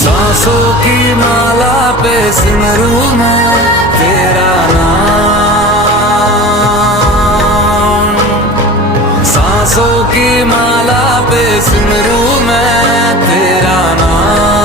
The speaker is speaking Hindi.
सांसों की माला पे सिमरू मैं तेरा नाम। सांसों की माला पे सिमरू मैं तेरा नाम।